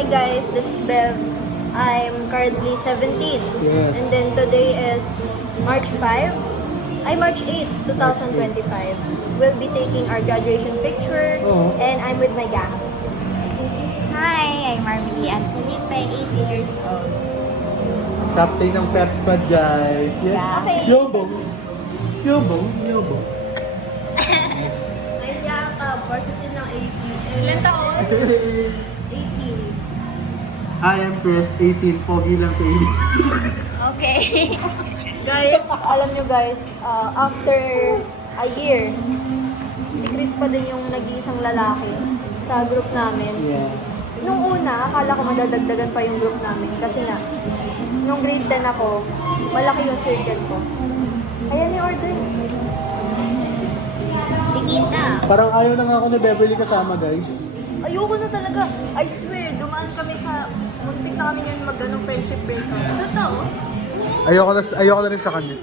Hi guys, this is Bev. I'm currently 17. Yes. And then today is March 5. March 8, 2025. We'll be taking our graduation picture. Oh. And I'm with my gang. Hi, I'm Marvely and Felipe, 18 years old. Captain ng Pep Squad, guys. Yes. Okay. Yobong. Yobong. Yobong. I'm Yaka, varsity ng 18. Ilan taon? 18. I am Chris, 18. Pogi lang sa 18. Okay. Guys, alam nyo guys, after a year, si Chris pa din yung nag-iisang lalaki sa group namin. Yeah. Nung una, akala ko madadagdagan pa yung group namin kasi na, nung grade 10 ako, malaki yung circle ko. Ayan yung order. Sige na. Parang ayaw na nga ako ni Beverly kasama, guys. Ayoko na talaga. I swear, dumaan kami sa, muntik na kami ngayon mag-anong friendship breakup. Totoo? Ayoko na rin sa kanya.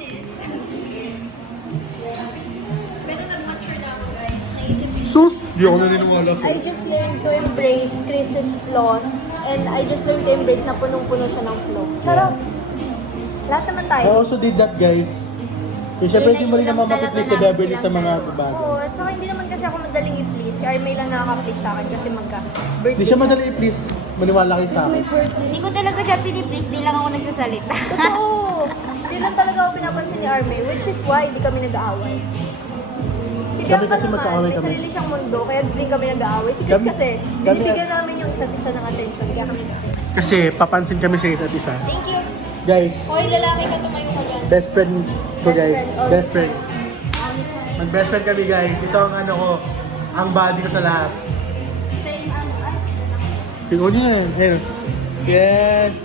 Pero nag-mature na ako guys. Naisip ko. Sus! Di ako naniniwala ko. I just learned to embrace Chris's flaws and I just learned to embrace na punong-puno siya ng flaw. Charot! Lahat naman tayo. I also did that, guys. Kasi syempre hindi mo rin naman mapiplease si Beverly sa mga bago. Oo, at saka hindi naman kasi ako madaling i-please. Si Armay lang nakaka-please sa akin kasi magka-birthday. Hindi siya madali, please. Maniwala kayo sa akin. Hindi ko talaga siya piniplease, di lang ako nagsasalita. Totoo! Hindi lang talaga ako pinapansin ni Armay, which is why hindi kami nag-aaway. Si Kami Bianca kasi naman, magkaaway may kami. sarili siyang mundo, kaya hindi kami nag-aaway. Si Chris Kami- kasi, kami- binibigyan namin yung isa't isa ng attention, kaya kami Kasi papansin kami sa isa't isa. Thank you! Guys, Hoy, lalaki ka, tumayo ka dyan. best friend ko, Best guys. friend, oh. Best friend. Mag-best friend kami, guys. Ito ang ano ko, ang body ko sa lahat. Same ano, ay. Tingnan niyo yan. Ayun. Yes.